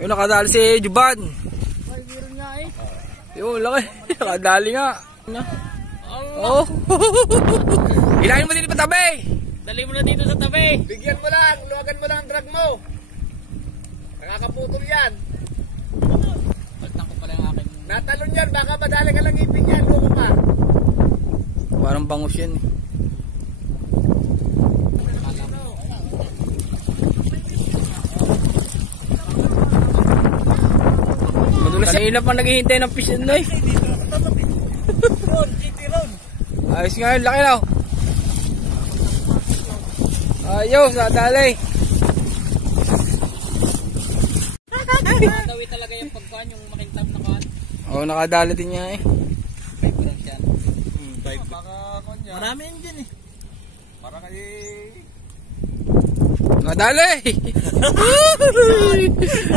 Yung nakadali si Juban. Ay, meron nga eh. Yung laki. Nakadali nga. Oh. Ilahin mo din pa tabi. Dali mo na dito sa tabi. Bigyan mo lang, luwagan mo lang ang drag mo. Nakakaputol yan. Baltang ko pala yung akin. Natalon yan, baka madali ka lang ipin yan, loko pa. Parang bangus yan eh. Kanina pa naghihintay ng fish and knife. Ayos nga yun, laki daw. Ayos, nadali. Nadawi talaga yung pagkuhan, yung makintab na kuhan. Oo, nakadali din niya eh. 5 grams yan. 5 baka kon yan. Marami yan dyan eh. Para kay... Nadali!